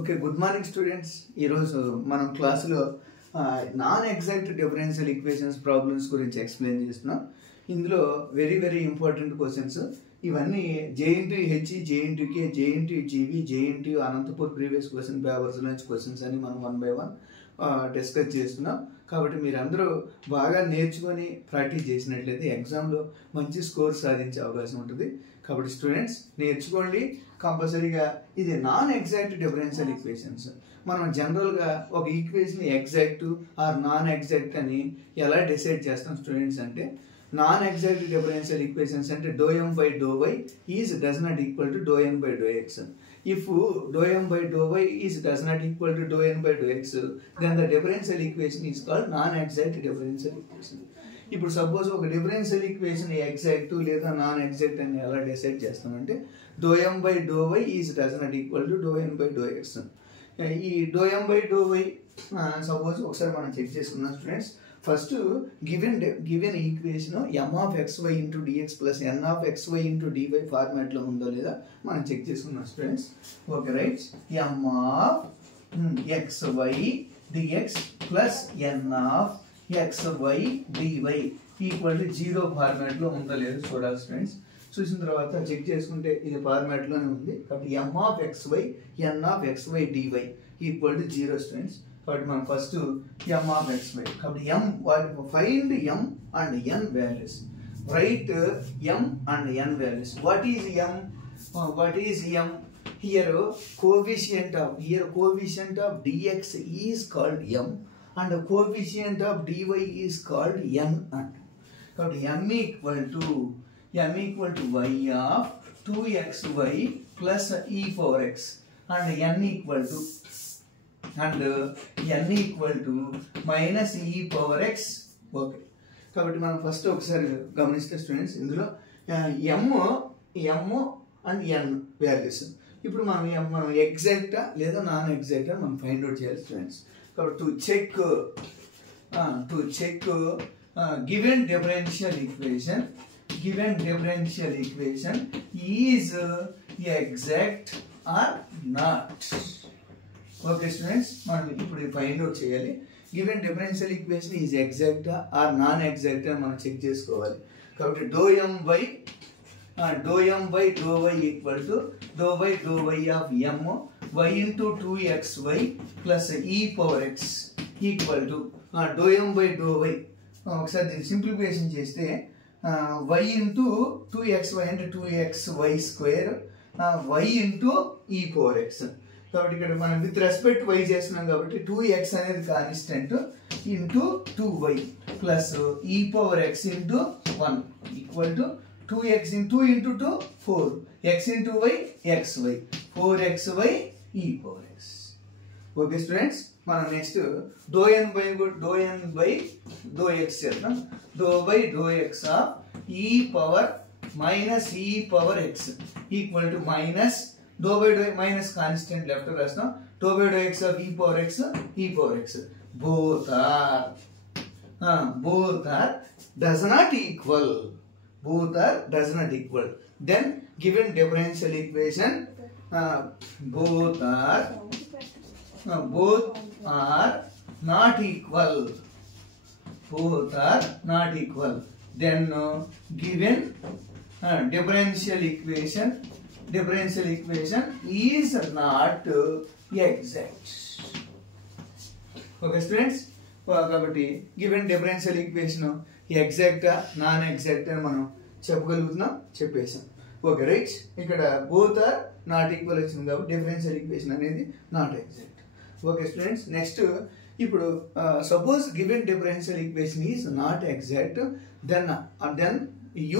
Okay, good morning students. ఈరోజు మనం క్లాసులో non exact differential equations problems గురించి ఎక్స్ప్లెయిన్ చేస్తున్నాం. ఇందులో వెరీ వెరీ ఇంపార్టెంట్ క్వశ్చన్స్ ఇవన్నీ JNTH, JNTK, JNTGV, JNT Anantapur previous question papers నుంచి క్వశ్చన్స్ అని మనం 1 by 1 డిస్కస్ చేస్తున్నాం. కాబట్టి మీరందరూ బాగా నేర్చుకొని ప్రాక్టీస్ చేసినట్లయితే ఎగ్జామ్లో మంచి స్కోర్ సాధించే అవకాశం ఉంటుంది. కాబట్టి స్టూడెంట్స్ నేర్చుకోండి కంపల్సరీగా. ఇది నాన్ ఎగ్జాక్ట్ డిఫరెన్షియల్ ఈక్వేషన్స్. మనం జనరల్గా ఒక equation exact or non exact అని ఎలా డిసైడ్ చేస్తాం స్టూడెంట్స్ అంటే, నాన్ ఎగ్జాక్ట్ డిఫరెన్షియల్ ఈక్వేషన్స్ అంటే ∂M by ∂y is does not equal to ∂N by ∂x. If ∂M by ∂y is does not equal to ∂N by ∂x, then the differential equation is called non-exact differential equation. ఇప్పుడు suppose ఒక differential equation exact లేదా non exact అని ఎలా decide చేస్తామంటే, ∂M by ∂y is does not equal to ∂N by ∂x. ఈ ∂M by ∂y suppose ఒకసారి మనం check చేసుకున్నాం students. First given equation m of xy into dx plus n of xy into dy ఫార్మాట్లో ఉందో లేదా మనం check చేసుకున్నాం students. Okay right, m of xy dx plus n of xy dy equal to 0 ఫార్మాట్లో ఉందో లేదో చూడాలి స్టూడెంట్స్. చూసిన తర్వాత చెక్ చేసుకుంటే ఇది ఫార్మాట్లోనే ఉంది. కాబట్టి m of xy n of xy dy equal to 0 students. కాబట్టి మనం ఫస్ట్ m of xy, కాబట్టి find m and n values. Write m and n values. What is m? Here coefficient of dx is called m and coefficient of dy is called n. కాబట్టి m equal to y of 2xy plus e power x and n equal to minus e power x. Okay, కాబట్టి మనం first ఒకసారి గమనిస్తే students, ఇందులో m and n values. ఇప్పుడు మనం ఎగ్జాక్టా లేదా non ఎగ్జాక్టా మనం ఫైండ్ అవుట్ చేయాలి స్టూడెంట్స్. కాబట్టి to check given differential equation is exact or not. Okay students, మనం ఇప్పుడు ఫైండ్ అవుట్ చేయాలి. Given differential equation is exact or non exact అని మనం చెక్ చేసుకోవాలి. కాబట్టి ∂M by ∂y equal to ∂y of m y into 2xy plus e power x equal to ∂M by ∂y. ఒకసారి దీన్ని simplification చేస్తే y into 2xy అంటే 2xy square y into e power x. కాబట్టి ఇక్కడ మనం with respect y చేస్తున్నాం కాబట్టి 2x అనేది constant into 2y plus e power x into 1 equal to 2x into 2 4 x into y xy 4xy e power x. Okay students, మనం next ∂N by ∂x చేద్దాం. ∂x of e power minus e power x equal to minus ∂y minus constant left రాస్తాం. ∂x of e power x both are does not equal. Then given differential equation both are not equal. Then given differential equation is not exact. Okay students, కాబట్టి given differential equation ఎగ్జాక్టా non exact అని మనం చెప్పేసాం. Okay right, ఇక్కడ both are not equal వచ్చింది కాబట్టి differential equation అనేది not exact. Okay students, next ఇప్పుడు suppose given differential equation is not exact, then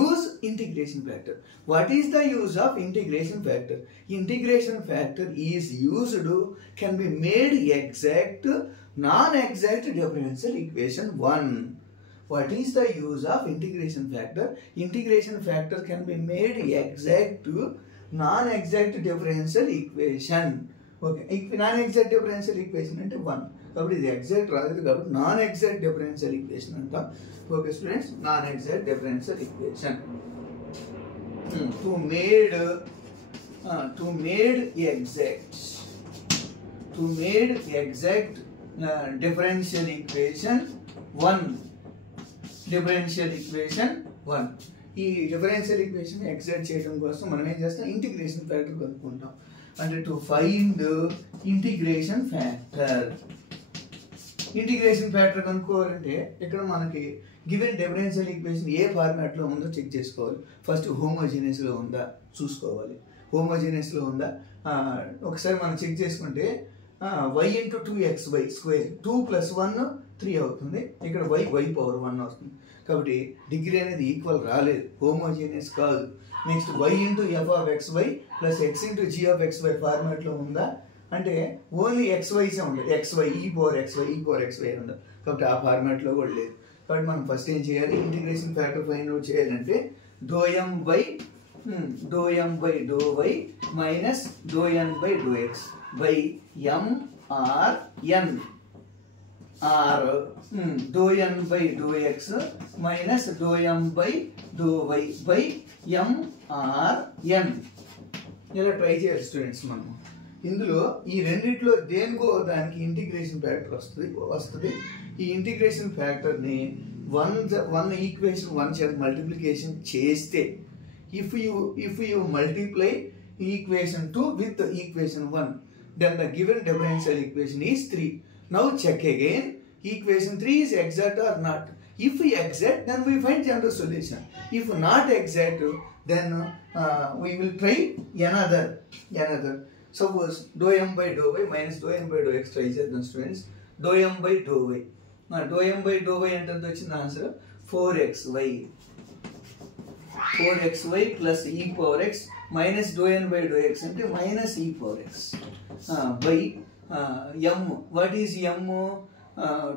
use integration factor. What is the use of integration factor? Integration factor is can be made exact non-exact differential equation 1. What is the use of integration factor? Integration factor can be made exact non-exact differential equation. Okay, non-exact differential equation అంటే 1. కాబట్టి ఇది exact రాదు కాబట్టి non exact differential equation అంటాం. Okay students, non exact differential equation to made exact to made exact differential equation 1. Differential equation 1. ఈ differential equation exact చేయడం కోసం మనం ఏం చేస్తాం, ఇంటిగ్రేషన్ ఫ్యాక్టర్ కనుక్కుంటాం. అంటే to find integration factor. Integration factor కనుక్కోవాలంటే ఇక్కడ మనకి గివెన్ డిఫరెన్షియల్ ఈక్వేషన్ ఏ ఫార్మాట్లో ఉందో చెక్ చేసుకోవాలి. ఫస్ట్ హోమోజీనియస్లో ఉందా చూసుకోవాలి. హోమోజీనియస్లో ఉందా ఒకసారి మనం చెక్ చేసుకుంటే y ఇంటూ 2xy స్క్వేర్ 2 + 1 3 అవుతుంది. ఇక్కడ y పవర్ 1 అవుతుంది. కాబట్టి డిగ్రీ అనేది ఈక్వల్ రాలేదు, హోమోజీనియస్ కాదు. Next y into f(xy) plus x into g(xy) ఫార్మాట్లో ఉందా అంటే ఓన్లీ xyసే ఉండదు, xy e⁻xy ఉండదు. కాబట్టి ఆ ఫార్మాట్లో కూడా లేదు. కాబట్టి మనం ఫస్ట్ ఏం చేయాలి, ఇంటిగ్రేషన్ ఫ్యాక్టర్ ఫైండ్ అవుట్ చేయాలంటే ∂m/∂y minus ∂n/∂x by m/n or ∂n/∂x minus ∂m/∂y by m/n. ఇలా ట్రై చేయాలి స్టూడెంట్స్. మనం ఇందులో ఈ రెండిట్లో దేనికో దానికి ఇంటిగ్రేషన్ ఫ్యాక్టర్ వస్తుంది. ఈ ఇంటిగ్రేషన్ ఫ్యాక్టర్ని వన్ ఈక్వేషన్ 1 చేత మల్టిప్లికేషన్ చేస్తే if you multiply equation 2 with equation 1, then the given differential equation is 3. Now check again, equation 3 is exact or not. If exact, then we find general solution. If not exact, then we will try another. Suppose ∂m/∂y minus ∂n/∂x try చేద్దాం students. ∂m/∂y అంటే వచ్చిన answer 4xy plus e⁻x minus ∂n/∂x అంటే minus e⁻x by m. What is m?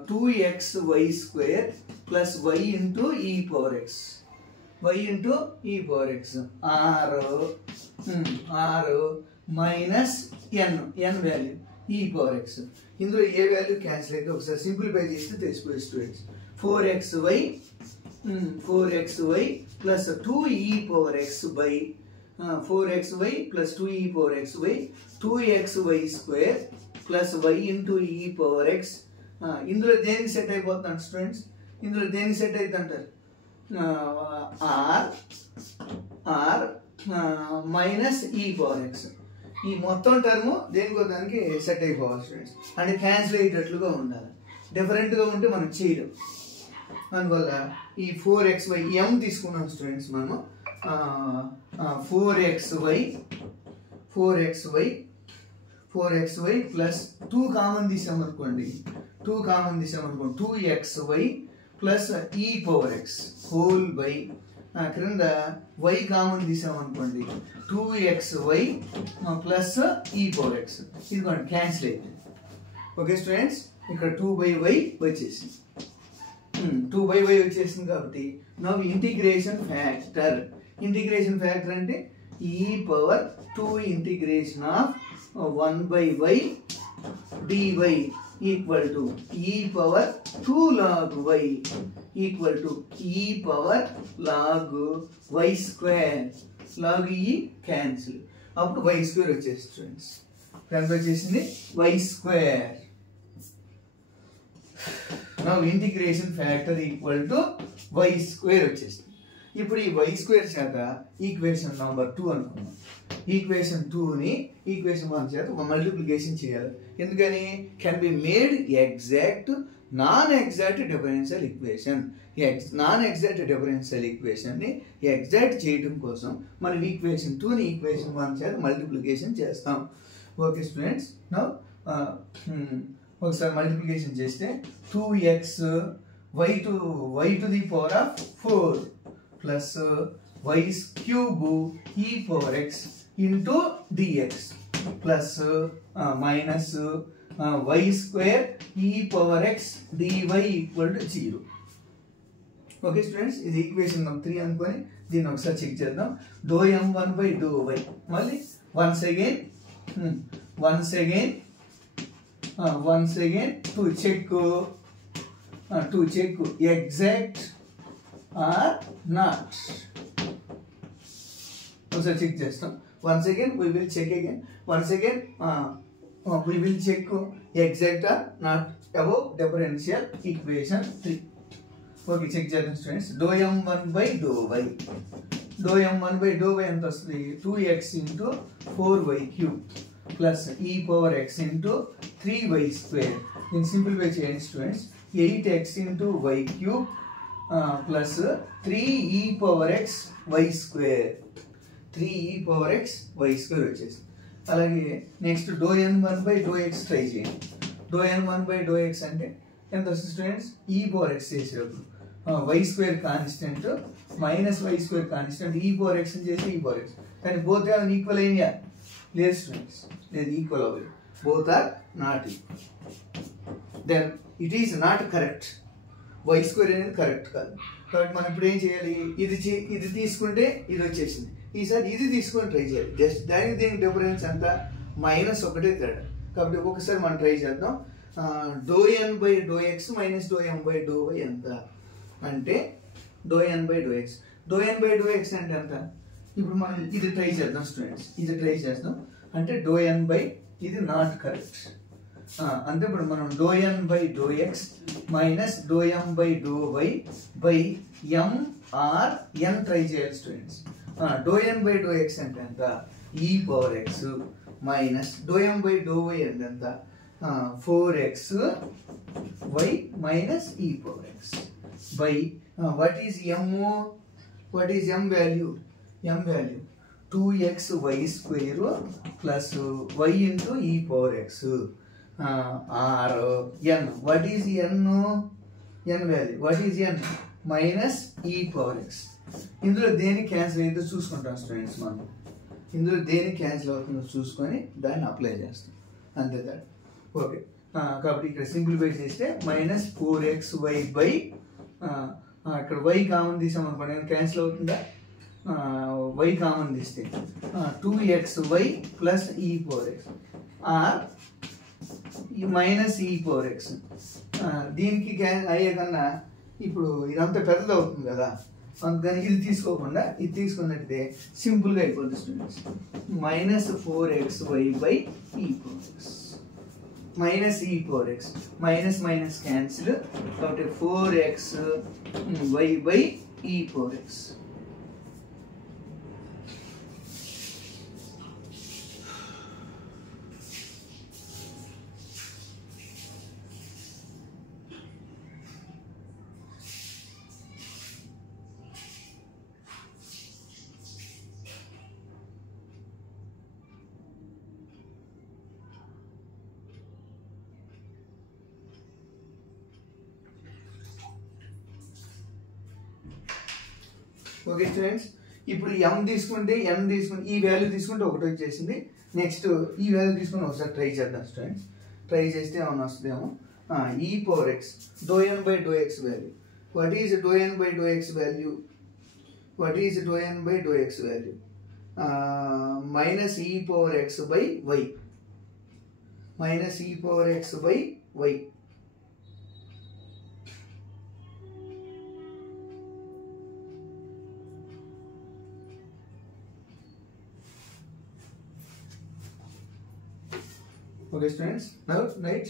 2xy square plus y into e⁻x r minus n value e⁻x. ఇందులో ఏ value cancel అయితే ఒకసారి simplify చేస్తే తెలిసిపోయి students. 4xy plus 2e⁻x by 4xy plus 2e⁻x by 2xy square plus y into e⁻x. ఇందులో దేనికి set అయిపోతున్నాడు students, ఇందులో దేనికి set అవుతుంటారు r మైనస్ e⁻x. ఈ మొత్తం టర్మ్ దేనికో దానికి సెట్ అయిపోవాలి స్టూడెంట్స్. అంటే క్యాన్సిల్ అయ్యేటట్లుగా ఉండాలి. డిఫరెంట్గా ఉంటే మనం చేయలేం. అందువల్ల ఈ 4xy m తీసుకున్నాం స్టూడెంట్స్. మనము 4xy ప్లస్ 2 కామన్ తీసామనుకోండి 2xy plus e⁻x whole by క్రింద y కామన్ తీసామనుకోండి 2xy ప్లస్ e⁻x. ఇదిగోండి క్యాన్సిల్ అవుతుంది. ఓకే స్టూడెంట్స్, ఇక్కడ 2/y వచ్చేసింది. 2/y వచ్చేసింది కాబట్టి నా ఇంటిగ్రేషన్ ఫ్యాక్టర్ అంటే e⁻2 integration of 1/y dy equal to e⁻2 log y equal to e⁻log y square. log e cancel, అప్పుడు y స్క్వేర్ వచ్చేసి స్టూడెంట్స్. ఎంత వచ్చేసింది y స్క్వేర్. నా integration factor equal to y square వచ్చేసింది. ఇప్పుడు ఈ y square చేత equation number 2 అనుకున్నాం. ఈక్వేషన్ 2ని ఈక్వేషన్ 1 చేత మల్టిప్లికేషన్ చేయాలి. ఎందుకని can be made exact non exact differential equation. Non exact differential ఈక్వేషన్ని ఎగ్జాక్ట్ చేయడం కోసం మనం ఈక్వేషన్ 2ని ఈక్వేషన్ 1 చేత మల్టిప్లికేషన్ చేస్తాం. ఓకే స్టూడెంట్స్, నౌ ఒకసారి మల్టిప్లికేషన్ చేస్తే 2x y to the power of 4 plus y cube e⁻x into dx plus minus y square e⁻x dy equal to 0. Okay students, ఇది ఈక్వేషన్ నెంబర్ 3 అనుకొని దీన్ని ఒకసారి check చేద్దాం. ∂m1/∂y మళ్ళీ once again to check exact or not. ఒకసారి check చేస్తాం. once again we will check again. once again we will check exact or not above differential equation 3. Okay, check చేద్దాం students. Dou m1 by dou y. Dou m1 by dou y ఎంత వస్తుంది? 2x into 4y cube plus e power x into 3y square. దీన్ని simplify చేయండి students. 8x into y cube plus 3e power x y square. 3e power x y square వచ్చేసి. అలాగే next dou n1 by dou x try చేయండి. dou n1 by dou x అంటే ఎంత వస్తుంది students? e power x చేసేటప్పుడు y square constant minus y square constant e power x చేసి e power x. కానీ both are equal అయినా? లేదు students, లేదు, ఈక్వల్ అవ్వలేదు. Both are not equal. Then it is not correct. y square అనేది correct కాదు. కాబట్టి మనం ఇప్పుడు ఏం చేయాలి? ఇది తీసుకుంటే ఇది వచ్చేసింది. ఈసారి ఇది తీసుకొని ట్రై చేయాలి. జస్ట్ దీనికి డిఫరెన్స్ ఎంత? -1 తేడా. కాబట్టి ఒక్కొక్కసారి మనం ట్రై చేద్దాం. dou n by dou x minus dou m by dou y ఎంత అంటే dou n by dou x. dou n by dou x అంటే ఎంత? ఇప్పుడు మనం ఇది ట్రై చేద్దాం స్టూడెంట్స్. ఇది ట్రై చేద్దాం అంటే dou n by ఇది నాట్ కరెక్ట్. అంటే ఇప్పుడు మనం dou n by dou x minus dou m by dou y by m or n try చేయాలి students. dou n by dou x అంటే ఎంత? e power x minus dou m by dou y అంటే ఎంత? 4x y minus e power x by what is m? What is m value? M value 2x y square plus y into e power x or n. What is n? N value. What is n? Minus e power x. ఇందులో దేని cancel అయితే చూసుకుంటాం students. మనం ఇందులో దేని cancel అవుతుందో చూసుకొని దాన్ని అప్లై చేస్తాం. అంతే దాన్ని. ఓకే, కాబట్టి ఇక్కడ సింప్లిఫై చేస్తే -4xy బై ఇక్కడ y కామన్ తీసామనుకోండి, క్యాన్సిల్ అవుతుందా? y కామన్ తీస్తే 2xy plus e power x or minus e power x. దీనికి అయ్యే కన్నా ఇప్పుడు ఇదంతా పెద్దది అవుతుంది కదా, అందుకని ఇది తీసుకోకుండా ఇది తీసుకున్నట్టే సింపుల్గా అయిపోతుంది students. -4xy by e power x minus e power x. Minus minus cancel, కాబట్టి 4xy by e power x. Okay students, ఇప్పుడు m తీసుకుంటే n తీసుకుంటే ఈ వాల్యూ తీసుకుంటే ఒకటి వచ్చేసింది. నెక్స్ట్ ఈ వాల్యూ తీసుకుని ఒకసారి ట్రై చేద్దాం స్టూడెంట్స్. ట్రై చేస్తే ఏమన్నా వస్తుందేమో. e power x dou n by dou x value. What is dou n by dou x value? What is dou n by dou x value? Minus e power x by y. Minus e power x by y. Okay students, now right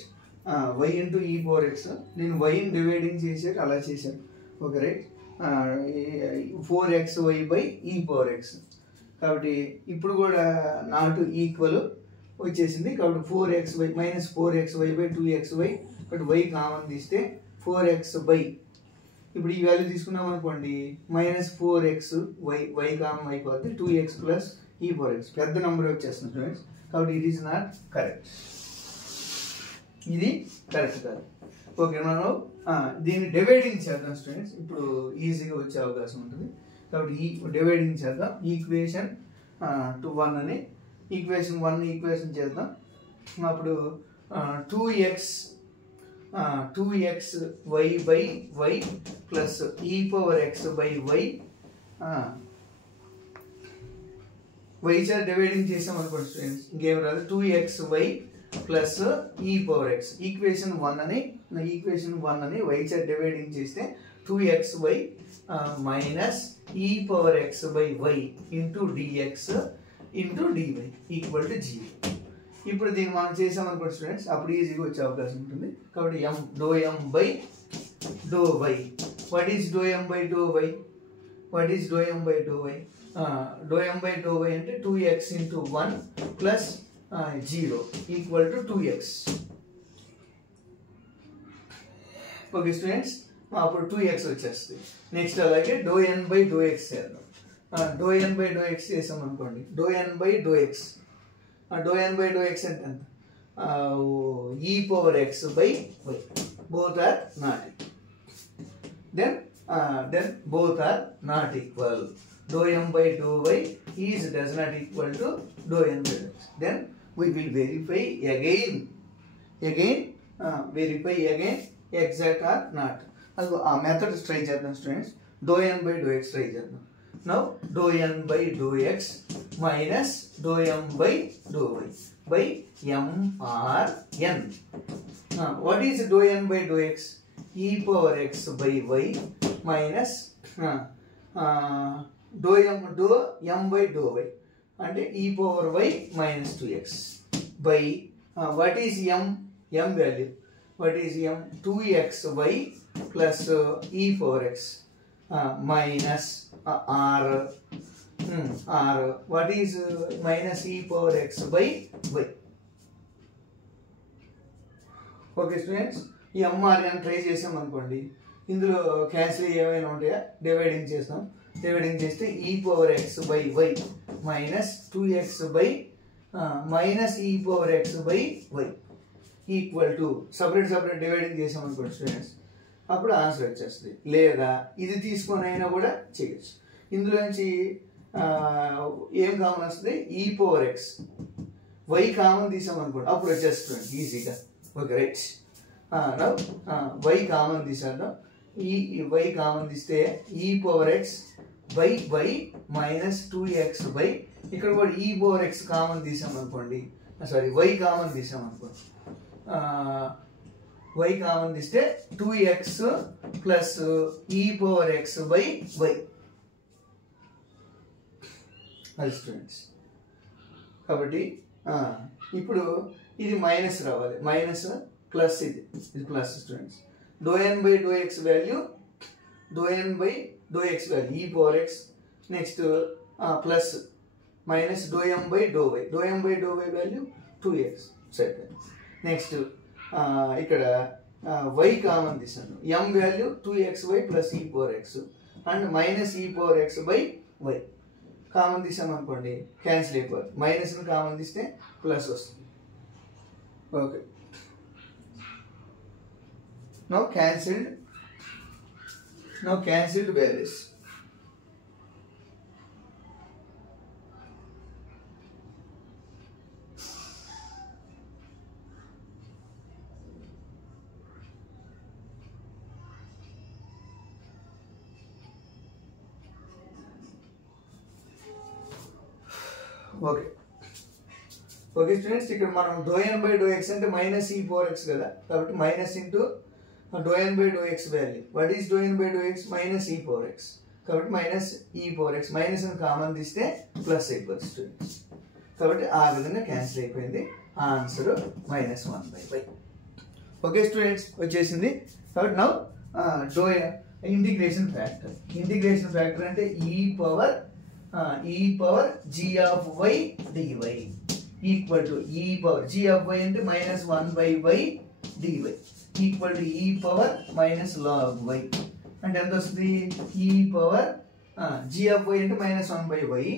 y into ఈ power X. నేను వైని dividing చేశారు, అలా చేశాను. Okay right, 4xy by ఈ power X. కాబట్టి ఇప్పుడు కూడా not equal వచ్చేసింది. కాబట్టి 4xy minus 4xy by 2xy. కాబట్టి y కామన్ తీస్తే 4x బై, ఇప్పుడు ఈ వాల్యూ తీసుకున్నాం అనుకోండి, -4xy కామన్ అయిపోద్ది, 2x ప్లస్ ఈ పవర్ ఎక్స్. పెద్ద నెంబర్ వచ్చేస్తుంది స్టూడెంట్స్. కాబట్టి ఇట్ ఈస్ నాట్ కరెక్ట్. ఇది కరెక్ట్ కాదు. ఓకే, మనం దీన్ని డివైడింగ్ చేద్దాం స్టూడెంట్స్. ఇప్పుడు ఈజీగా వచ్చే అవకాశం ఉంటుంది. కాబట్టి ఈ డివైడింగ్ చేద్దాం. ఈక్వేషన్ 1 అని ఈక్వేషన్ 1 ఈక్వేషన్ చేద్దాం. అప్పుడు 2xy బై y ప్లస్ ఈ power x by y. y చార్ డివైడింగ్ చేసాం అనుకోండి స్టూడెంట్స్, ఇంకేం రాదు. 2xy ప్లస్ ఈ పవర్ x. ఈక్వేషన్ 1 అని y చార్ డివైడింగ్ చేస్తే 2xy మైనస్ ఈ power x by y into dx into dy equal to 0. ఇప్పుడు దీన్ని మనం చేసామనుకోండి స్టూడెంట్స్, అప్పుడు ఈజీగా వచ్చే అవకాశం ఉంటుంది. కాబట్టి do m by do y. What is do m by do y? What is do m by do y? Do m by do y అంటే 2x into 1 plus 0 equal to 2x. Okay students, అప్పుడు 2x వచ్చేస్తుంది. Next అలాగే do N by do x చేద్దాం. Do N by do x చేసాం అనుకోండి, do N by do x. Do N by do X అంటే ఎంత? e power x by y. Both are not equal. Then both are not equal. Dou m by dou y does not equal to dou n by dou x. Then we will verify again verify again exact or not. Also a method try చేద్దాం students. dou n by dou x try చేద్దాం. Now dou n by dou x minus dou m by dou y by m/n. What is dou n by dou x? E power x by y minus dou m by dou y అంటే e power y minus 2x by what is m value? What is m? 2xy plus e power x minus r. What is minus e power x by y? Okay students, ఈ mrn try చేసాం అనుకోండి, ఇందులో cancel ఏమైనా ఉంటాయా? Dividing చేస్తాం. Dividing చేస్తే e power x by y minus 2x by minus e power x by y equal to separate dividing చేసాం అనుకోండి స్టూడెంట్స్, అప్పుడు ఆన్సర్ వచ్చేస్తుంది. లేదా ఇది తీసుకొని అయినా కూడా చేయొచ్చు. ఇందులోంచి ఏం కామన్ వస్తుంది? e power x y common తీసాం అనుకోండి, అప్పుడు వచ్చేస్తుంది ఈజీగా. Okay right. y కామన్ తీసాను. ఈ y కామన్ తీస్తే e power x by y minus 2x by ఇక్కడ కూడా e power x కామన్ తీసాం అనుకోండి, సారీ y కామన్ తీసాం అనుకోండి, y కామన్ తీస్తే 2x ప్లస్ e power x by y. అది స్టూడెంట్స్. కాబట్టి ఇప్పుడు ఇది మైనస్ రావాలి, మైనస్ ప్లస్ ఇది plus students. Do N by do X value, do N by do X value e power x, next plus minus do m by do y. Do m by do y value 2x. సరే, next ఇక్కడ y common తీసాను. m value 2xy plus ఈ power x and minus ఈ power X by Y common తీసాం అనుకోండి, cancel అయిపోతుంది. Minus common తీస్తే plus వస్తుంది. Okay, now cancelled values. Okay students, ఇక్కడ మనం do N by do X అంటే మైనస్ ఈ పవర్ ఎక్స్ కదా, కాబట్టి minus into do N by do X value. What is do N by do X? Minus ఈ power X, కాబట్టి minus ఈ power X. Minus అని కామన్ తీస్తే plus అయిపోతుంది స్టూడెంట్స్. కాబట్టి ఆ విధంగా క్యాన్సిల్ అయిపోయింది. Answer -1/y. ఓకే స్టూడెంట్స్, వచ్చేసింది. కాబట్టి now do integration factor. Integration factor అంటే e power g of y dy equal to e power g of y అంటే -1/y dy equal to e power minus log y అంటే ఎంత వస్తుంది? e power g of y అంటే -1/y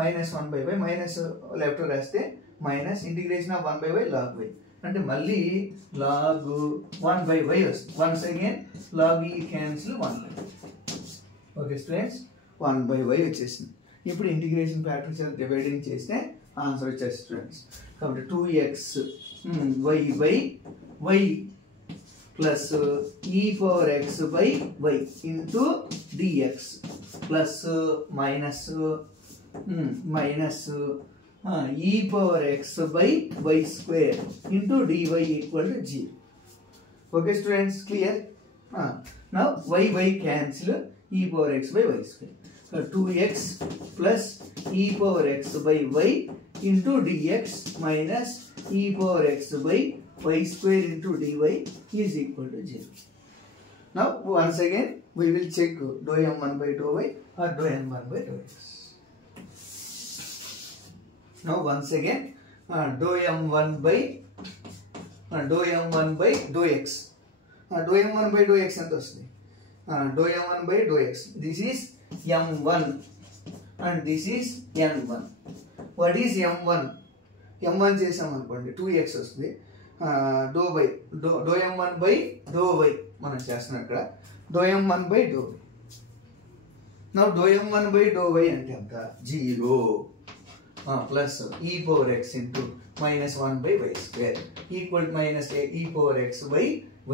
minus left రాస్తే minus integration of 1/y log y అంటే మళ్ళీ log 1/y వస్తుంది. Once again log e cancel 1/y. Okay students, 1/y వచ్చేసింది. ఇప్పుడు ఇంటిగ్రేషన్ ఫ్యాక్టర్ చేత డివైడింగ్ చేస్తే ఆన్సర్ వచ్చేసి స్టూడెంట్స్. కాబట్టి 2x y by y plus e power x by y into dx plus minus e power x by y square into dy equal to 0. Okay students, clear? Now y cancel e power x by y square. 2x plus e power x by y into dx minus e power x by y square into dy is equal to 0. Now once again we will check dou m1 by dou y or dou n1 by dou x. Now once again dou m1 by dou x. Dou m1 by dou x ఎంత వస్తుంది? Dou m1 by dou x. This is m1 and this is n1. What is m1? m1 చేసాం అనుకోండి 2x వస్తుంది. dou m1 by dou y మనం చేస్తున్నాం ఇక్కడ. dou m1 by dou y. Now dou m1 by dou y అంటే ఎంత? 0 plus e power x into minus 1 by y square equal to minus e power x by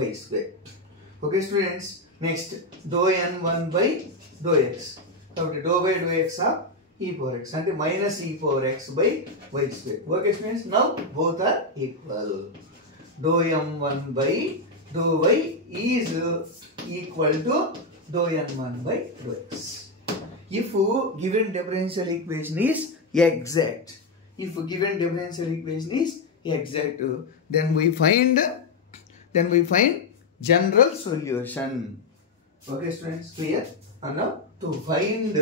y square. Okay students, next dou n1 by dou x. కాబట్టి dou by dou x of e power x అంటే minus e power x by y square. Okay students, now both are equal. Dou m1 by dou y is equal to dou n1 by dou x. If given differential equation is exact, then we find general solution. Okay students, clear? And now to find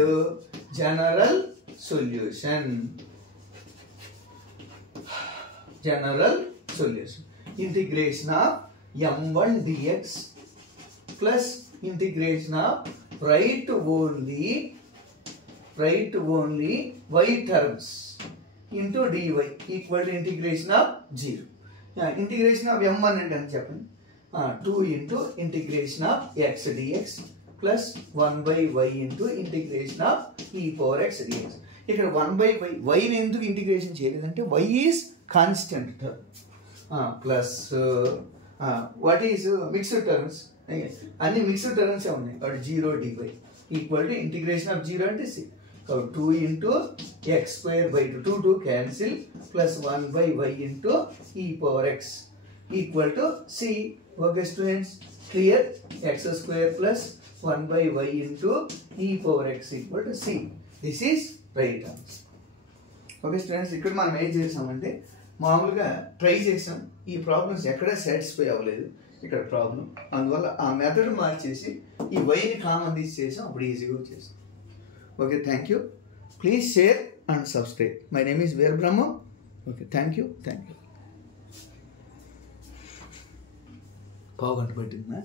general solution, integration of m1 dx plus integration of right only y terms into dy equal to integration of 0. Integration of m1 అంటే ఎంత చెప్పండి? 2 into integration of x dx plus 1 by y into integration of e power x dx. ఇక్కడ 1 by y ని ఎందుకు integration చేయలేదంటే y is constant term plus what is mixed terms, అన్ని mixed terms ఉన్నాయి కాబట్టి 0 dy equal to integration of 0 అంటే c. కాబట్టి 2 into x square by 2 cancel plus 1 by y into e power x equal to c. Okay students, clear? X square plus 1 by y into e power x equal to c. This is right answer. Okay students, ఇక్కడ మనం ఏం చేసామంటే మామూలుగా try చేసాం, ఈ problems ఎక్కడ satisfy అవ్వలేదు ఇక్కడ ప్రాబ్లం, అందువల్ల ఆ మెథడ్ మార్చేసి ఈ వైని కామన్ తీసేసాం, అప్పుడు ఈజీగా వచ్చేసాం. Okay, thank you. Please share and subscribe. My name is Veera Brahmam. Okay, thank you. పావు గంట పట్టిందా?